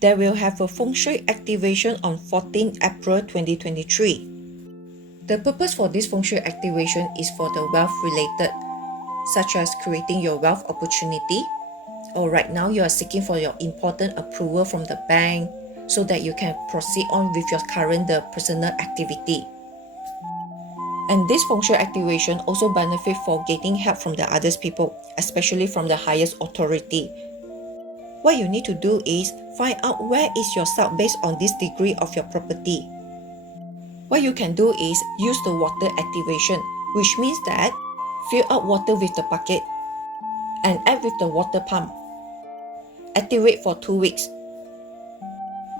They will have a Feng Shui activation on 14 April 2023. The purpose for this Feng Shui activation is for the wealth related, such as creating your wealth opportunity, or right now you are seeking for your important approval from the bank so that you can proceed on with your current personal activity. And this Feng Shui activation also benefit for getting help from the others people, especially from the highest authority. What you need to do is find out where is your south based on this degree of your property. What you can do is use the water activation, which means that fill up water with the bucket and add with the water pump. Activate for 2 weeks.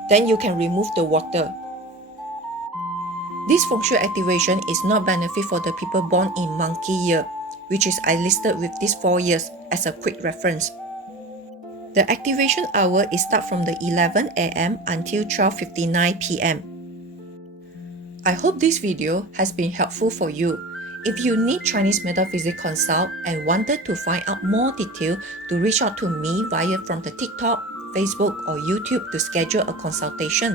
Then you can remove the water. This Feng Shui activation is not benefit for the people born in monkey year, which is I listed with these 4 years as a quick reference. The activation hour is start from the 11 AM until 12:59 PM. I hope this video has been helpful for you. If you need Chinese metaphysics consult and wanted to find out more detail, to reach out to me via from the TikTok, Facebook or YouTube to schedule a consultation.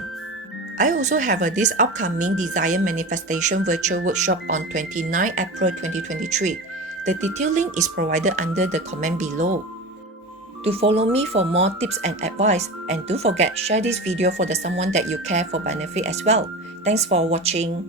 I also have this upcoming Desire Manifestation virtual workshop on 29 April 2023. The detail link is provided under the comment below. To follow me for more tips and advice, and don't forget share this video for someone that you care for benefit as well. Thanks for watching.